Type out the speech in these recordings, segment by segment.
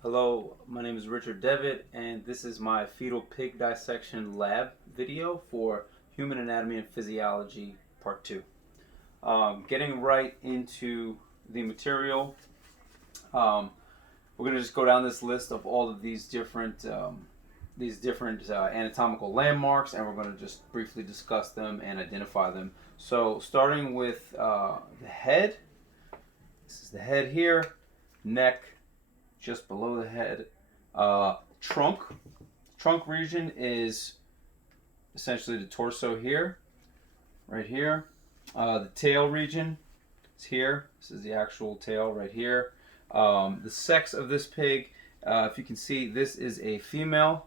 Hello, my name is Richard Devitt, and this is my fetal pig dissection lab video for Human Anatomy and Physiology Part 2. Getting right into the material, um, we're going to just go down this list of all of these different anatomical landmarks, and we're going to just briefly discuss them and identify them. So, starting with the head, this is the head here, neck, just below the head. Trunk. Trunk region is essentially the torso here, right here. The tail region is here. This is the actual tail right here. The sex of this pig, if you can see, this is a female.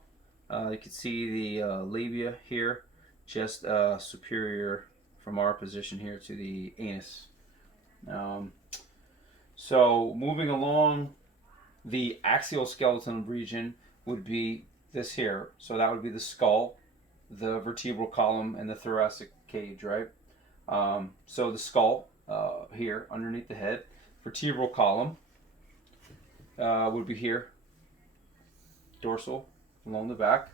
You can see the labia here, just superior from our position here to the anus. So moving along, the axial skeleton region would be this here. So that would be the skull, the vertebral column, and the thoracic cage, right? So the skull here underneath the head, vertebral column would be here, dorsal along the back.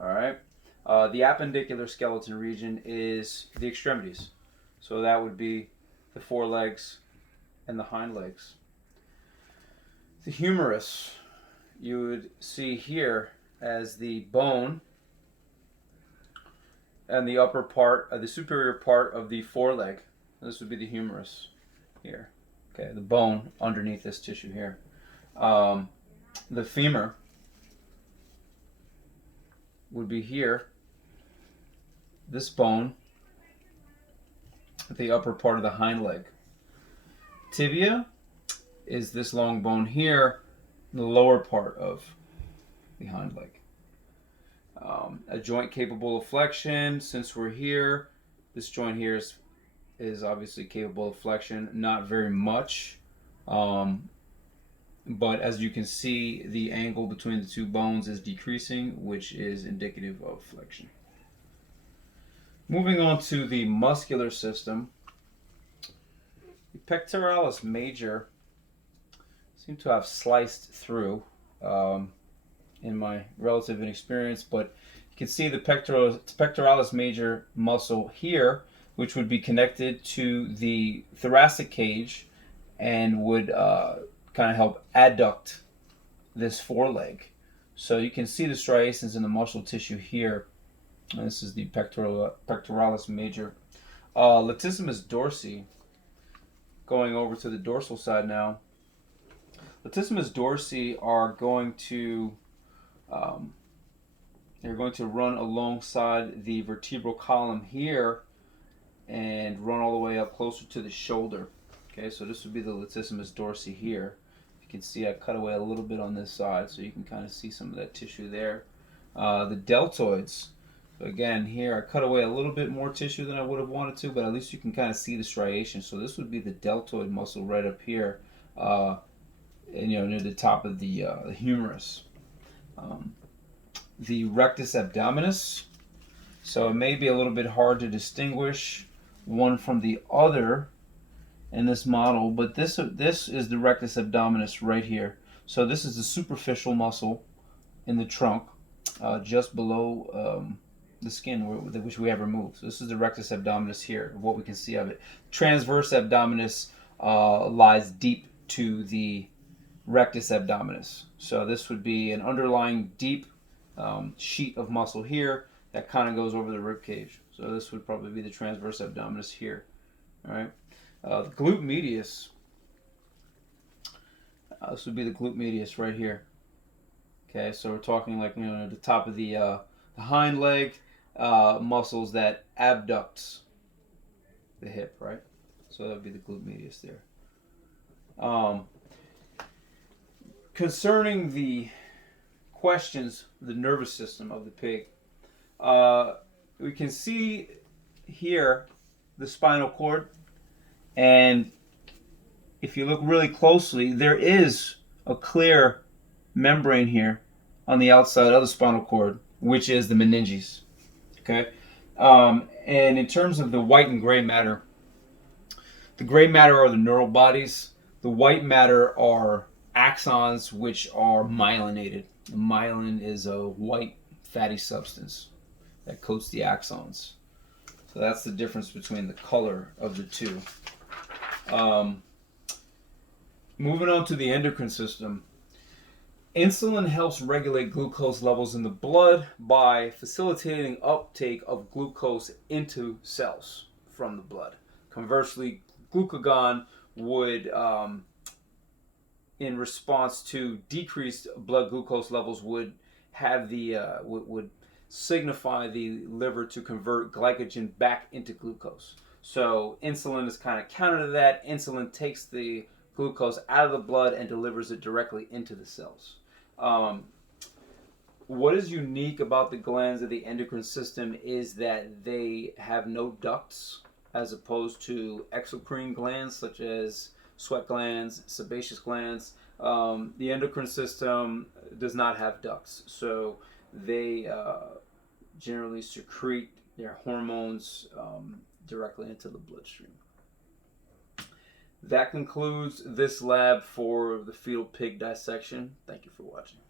All right. The appendicular skeleton region is the extremities. So that would be the forelegs and the hind legs. The humerus you would see here as the bone and the upper part, the superior part of the foreleg. This would be the humerus here. Okay, the bone underneath this tissue here. The femur would be here. This bone at the upper part of the hind leg. Tibia is this long bone here, the lower part of the hind leg. A joint capable of flexion. Since we're here, this joint here is obviously capable of flexion, not very much, but as you can see, the angle between the two bones is decreasing, which is indicative of flexion. Moving on to the muscular system, the pectoralis major seem to have sliced through in my relative inexperience, but you can see the pectoralis major muscle here, which would be connected to the thoracic cage and would kind of help adduct this foreleg. So you can see the striations in the muscle tissue here. And this is the pectoralis major. Latissimus dorsi, going over to the dorsal side now. Latissimus dorsi are going to run alongside the vertebral column here and run all the way up closer to the shoulder. Okay, so this would be the latissimus dorsi here. You can see I cut away a little bit on this side, so you can kind of see some of that tissue there. The deltoids. So again, here I cut away a little bit more tissue than I would have wanted to, but at least you can kind of see the striation. So this would be the deltoid muscle right up here. And, near the top of the humerus. The rectus abdominis. So it may be a little bit hard to distinguish one from the other in this model, but this is the rectus abdominis right here. So this is the superficial muscle in the trunk, just below the skin which we have removed. So this is the rectus abdominis here, what we can see of it. Transverse abdominis lies deep to the rectus abdominis. So this would be an underlying deep sheet of muscle here that kind of goes over the rib cage. So this would probably be the transverse abdominis here. All right. The glute medius. This would be the glute medius right here. Okay, so we're talking like the top of the hind leg muscles that abducts the hip, right? So that would be the glute medius there. Concerning the questions, the nervous system of the pig, we can see here the spinal cord, and if you look really closely, there is a clear membrane here on the outside of the spinal cord, which is the meninges. Okay, and in terms of the white and gray matter, the gray matter are the neural bodies. The white matter are axons, which are myelinated. Myelin is a white fatty substance that coats the axons. So that's the difference between the color of the two. Moving on to the endocrine system. Insulin helps regulate glucose levels in the blood by facilitating uptake of glucose into cells from the blood. Conversely, glucagon would, in response to decreased blood glucose levels, would have the would signify the liver to convert glycogen back into glucose. So insulin is kind of counter to that. Insulin takes the glucose out of the blood and delivers it directly into the cells. What is unique about the glands of the endocrine system is that they have no ducts, as opposed to exocrine glands such as sweat glands, sebaceous glands. The endocrine system does not have ducts, so they generally secrete their hormones directly into the bloodstream. That concludes this lab for the fetal pig dissection. Thank you for watching.